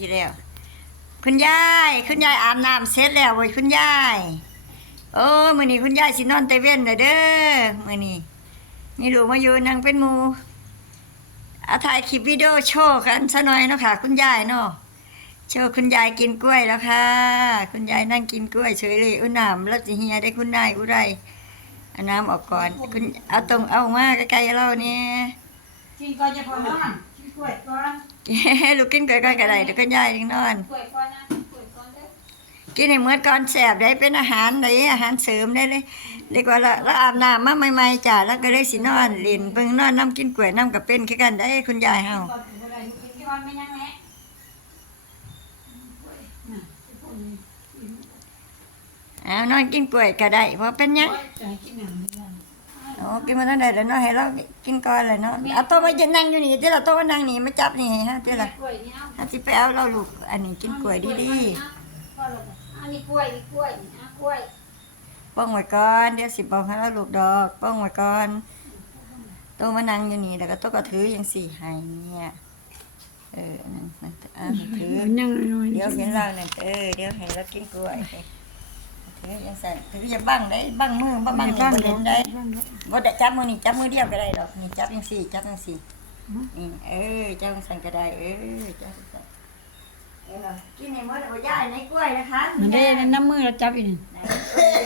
ดีแล้ว คุณยายคุณยายอาบน้ำเสร็จแล้วเว้ยคุณยายโอ้มือนี้คุณยายสินอนแต่เว้นเด้อมือนี้นี่ลูกมาอยู่นังเป็นมูเอาถ่ายคลิปวิดีโอโชว์กันซะหน่อยเนาะค่ะ คุณยายเนาะโชว์คุณยายกินกล้วยแล้วค่ะ คุณยายนั่งกินกล้วยเฉยเลยอุ้ยน้ำแล้วสิเฮียได้คุณนายอุไรเอาน้ำออกก่อนคุณเอาตรงเอามาใกล้ๆเราเนี่ยกินก่อนจะพอนอนกินกล้วยก่อนลูกกินกล้วยก่อนก็ได้เดี๋ยวคุณยายยังนอนกล้วยก่อนนะกินกล้วยก่อนเด้อกินให้เหมือนก่อนแสบได้เป็นอาหารได้อาหารเสริมได้เลยเรียกว่าละแล้วอาบน้ำมาใหม่ๆจ้ะแล้วก็เลยสินอนเล่นเบิ่งนอนน้ำกินกล้วยน้ำกับเป็นคือกันได้คุณยายเฮาก่อนถึงเวลาลูกกินก่อนไม่ยังแม่กล้วยน่ะสิพวกนี้เอานอนกินกล้วยก็ได้เพราะเป็นหยัง จะให้กินหนังเดือน โอ้กินมาเท่าไหร่แล้วเนาะให้เรากินก่อนเลยเนาะเอาโต๊ะมาจะนั่งอยู่นี่ที่เราโต๊ะมานั่งนี่มาจับนี่ฮะที่ละกล้วยนี่เอาถ้าสิไปเอาเราลูกอันนี้กินกล้วยดีพ่อเราบอกอันนี้กล้วยนี่กล้วยนี่อะกล้วยๆป้องไว้ก่อนเดี๋ยวสิบอกให้เราลูกดอกป้องไว้ก่อนโต๊ะมานั่งอยู่นี่แล้วก็โต๊ะก็ถืออย่างสี่ให้เนี่ยเออนั่นนั่นอะถือ ยังน้อยเดี๋ยวเห็นเราเนี่ยเออเดี๋ยวเห็นเรากินกล้วย ถือยังสั่นถืออย่าบังได้บังมือบ่บังนี่บ่เล่นได้บ่ได้จับมือนี่จับมือเดียวก็ได้ดอกนี่จับจังสี่จับจังสี่นี่เออจับจังสั่นก็ได้เออจับจังสั่นเออกินในมื้อบ่ย่ายในกล้วยนะคะมันได้น้ำมือเราจับอีกนี่ไหนเออ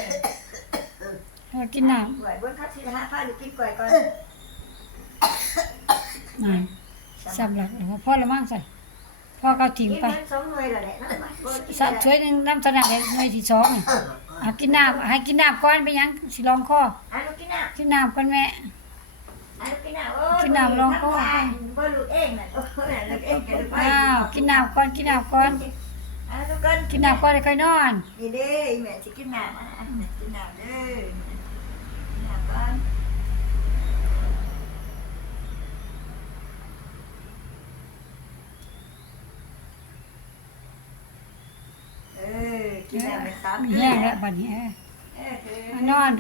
เรากินน้กล้วยเบิ่งคักสิหาพาลูกกินกล้วยก่อนำน่ะสำหรับแล้วพ่อละมั่งใส่พ่อก็ทิ้งกินไปมันสองหน่วยแล้วแหละนะบ่กินสัตว์ช่วยน้ำสนับในที่สอง นี่อะกินน้ำให้กินน้ำก่อนไปยังสิลองคออะลูกกินน้ำกินน้ำก่อนแม่อะลูกกินน้ำโอ้กินน้ำลองก่อน บ่ลูกเองน่ะโอ้ยลูกเองก็ลูกไปอ้าวกินน้ำก่อนกินน้ำก่อนอะทุกคนกินน้ำก่อนแล้วค่อยนอนนี่เด้แม่สิกินน้ำอะกินน้ำเด้อกินน้ำก่อนเออกินน้ำไปสาม แห้งแล้วบัดนี้เออคืมานอน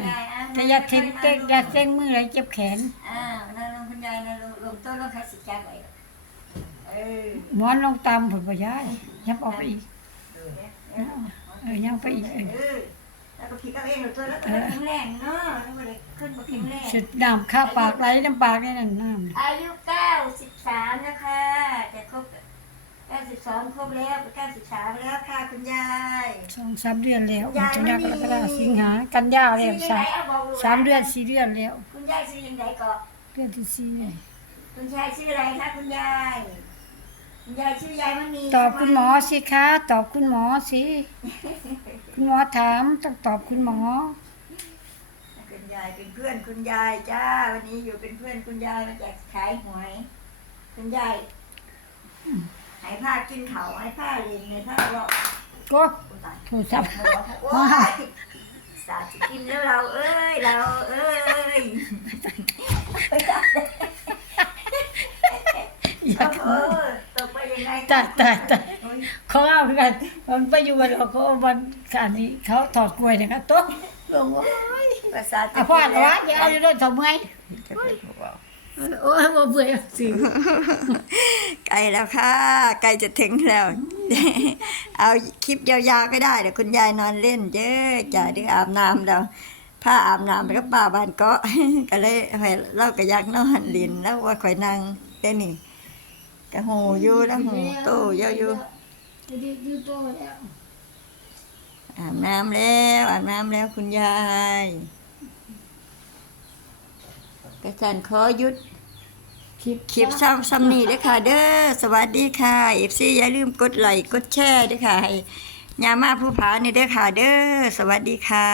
แต่อย่าทิ้งเต็กอย่าเต็งมือเลยเจ็บแขนอ่านั่นลงคุณยายนั่นลงลงโต๊ะลงใครสิจ้างไว้เออหมอนลงตามผลประยายยับออกไปอีกเออเนี่ยเออยังไปอีกเออเออแล้วก็พี่ก็เองหนูตัวแล้วก็แข็งแรงเนาะแล้วก็เลยขึ้นมาแข็งแรงสุดน้ำข้าปากไหลน้ำปากนี่นั่นน้ำอายุเก้าสิบสามนะคะจะครบเก้า สิบสองครบแล้วเก้าสิบสามแล้วค่ะคุณยายสองสามเดือนแล้วจะยักกรกฎาสิงหากันยาแล้วสามสามเดือนสี่เดือนแล้ว คุณยายชื่อยังไงก็เดือนที่สี่เนี่ยคุณยายชื่ออะไรคะคุณยายคุณยายชื่อยายมณีตอบคุณหมอสิคะตอบคุณหมอสิคุณหมอถามต้องตอบคุณหมอคุณยายเป็นเพื่อนคุณยายจ้าวันนี้อยู่เป็นเพื่อนคุณยายมาจากขายหวย คุณยาย ให้ผ้ากินเขาวให้ผ้าเรียนให้ผ้าเลาะก็คุณตายโทรศัพท์โอ้ยสาจะกินแล้วเราเอ้ยเราเอ้ยเออตกไปยังไงตายตายตายเขาเอากันมันไปอยู่วันเราเขาเอาวันอันนี้เขาถอดกล้วยนะครับโต๊ะลงโอ้ยภาษาทอะพ่อเหรอวะอย่าเอาอยู่ด้วยทำไม โอ้ยบ่เบื่อสิใกลแล้วค่ะใกลจะถึงแล้ว เอาคลิปยาวๆก็ได้เดี๋ยวคุณยายนอนเล่นเยอะจ้ะเดี๋ยวอาบน้ำเราผ้าอาบน้ำไปก็ป้าบ้านเก็ก็เลยให้เราก็อยากนอนลินแล้วว่าข่อยนั่งเด้นี่ก็หูอยู่แล้วหูโตเยอะอยู่อยู่อาบน้ำแล้วอาบน้ำแล้วคุณยาย กระจันขอหยุดคลิปคลิปซ้ำซ้ำนี้เด้อค่ะเด้อสวัสดีค่ะเอฟซีอย่าลืมกดไลค์กดแชร์เด้อค่ะให้ยามาผู้ผานี่เด้อค่ะเด้อสวัสดีค่ะ